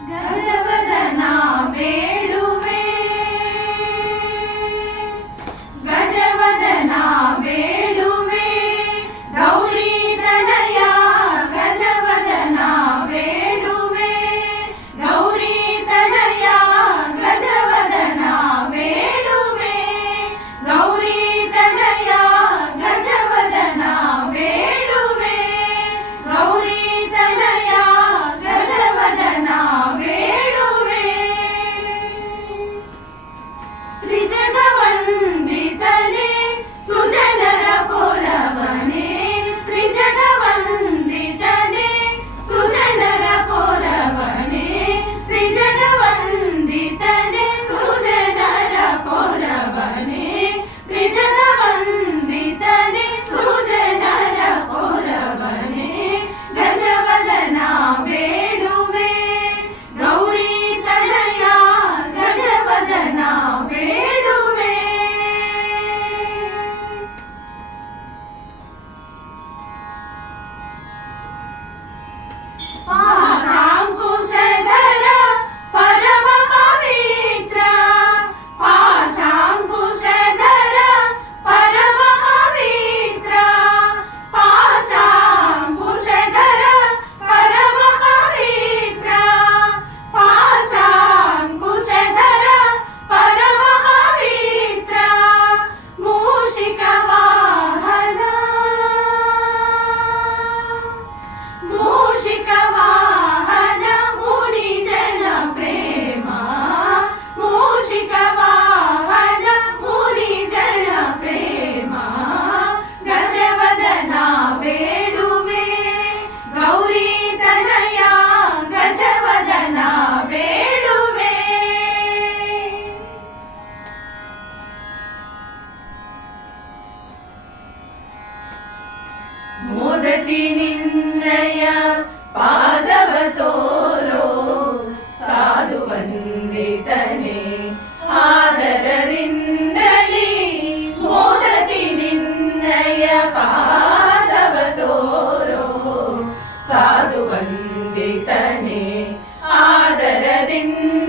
ಗಜವದನ ಬೇಡುವೆ ಗಜವದನ ಬೇಡುವೆ ಗೌರಿ ತನಯ ಗಜವದನ ಬೇಡುವೆ ಗೌರಿ ತನಯ ಗಜವದನ ಬೇಡುವೆ ಗೌರಿ ತನಯ ಗಜವದನ ಬೇಡುವೆ ಗೌರಿ ತನಯ ಗಜವದನ ಬೇಡುವೆ ತ್ರಿಜಗವಂದಿತನೇ ಸುಜನರ ಪೊರವನೇ ತ್ರಿಜಗವಂದಿತನೇ ಸುಜನರ ಪೊರವನೇ ತ್ರಿಜಗವಂದಿತನೇ ಸುಜನರ ಪೊರವನೇ ತ್ರಿಜಗವಂದಿತನೇ ಸುಜನರ ಪೊರವನೇ ಗಜವದನ ಬೇಡುವೆ ಗೌರಿ ತನಯ ಗಜವದನ ಬೇಡುವೆ ಪಾಶಾಂಕುಶಧರ ಪರಮ ಪವಿತ್ರ ಪಾಶಾಂಕುಶಧರ ಪರಮ ಪವಿತ್ರ ಪಾಶಾಂಕುಶಧರ ಪರಮ ಪವಿತ್ರ ಪಾಶಾಂಕುಶಧರ ಪರಮ ಪವಿತ್ರ ಮೂಷಿಕ ವಾಹನ ಮೂಷಿಕ ವಾಹನ ಮುನಿ ಜನ ಪ್ರೇಮ ಮೂಷಿಕ ವಾಹನ ಮುನಿ ಜನ ಪ್ರೇಮ ಗಜವದನ ಬೇಡುವೆ ಗೌರಿ ತನಯ ಗಜವದನ ಬೇಡುವೆ ಮೋದತಿ ನಿನ್ನಯ ಪಾದವ ತೋರೋ ಸಾಧು ವಂದಿತನೇ ಆದರದಿಂದಲೇ ಮೋದತಿ ನಿನ್ನಯ ಪಾದವ ತೋರೋ ಸಾಧು ವಂದಿತನೇ ಆದರದಿಂದ